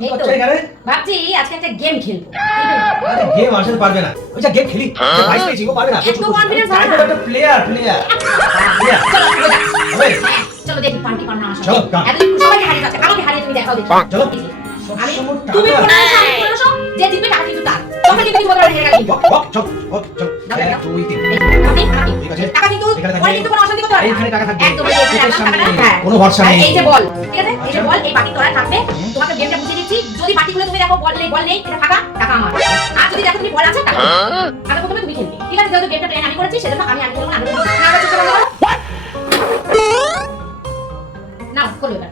কি করছো এখানে? ভাবছি আজকে একটা গেম খেলবো। আরে গেম আসলে পারবে না। ওই যা গেম খেলি। যে ভাইস পেয়েছি ও পারবে না। এত confidence হয় না। একটা প্লেয়ার। চলো শুরু করা যাক। হবে? হ্যাঁ, চলো দেখি পার্টি পারনা আসো। চলো, গান। এতদিন সবাইকে হারিয়ে যাচ্ছে, আমাকে হারিয়ে তুমি দেখাও দেখি। চলো। আমি সবসময় টাকা। তুমি কোন আসো, যে জিতবে টাকা কিন্তু তার। তখন কিন্তু তুমি বলবে হেরে গেল কিন্তু। চল। দাও। 1 2 3 আমি ঠিক আছে। টাকা কিন্তু এখানে থাকবে। পরে কিন্তু কোনো অশান্তি করতে পারবে না। এইখানে টাকা থাকবে। একদম এখানে এর রাখলাম সামনে টাকাটা। হ্যাঁ। কোনো ভরসা আর নেই। এই যে বল, ঠিক আছে? এই যে বল, এই বাকি তোরা থাকবে। তোমাকে গেমটা বুঝিয়ে দিচ্ছি। যদি পার্টিগুলো তুমি দেখো বল নেই, এটা ফাঁকা, টাকা আমার। আর যদি দেখো তুমি বল আছে, টাকা আমার। আগে প্রথমে তুমি খেলবে। ঠিক আছে? যেহেতু গেমটা প্ল্যান আমি করেছি, সেজন্য আমি আর খেলবো না। না, চুপ করো। নাও, খোলো এবার।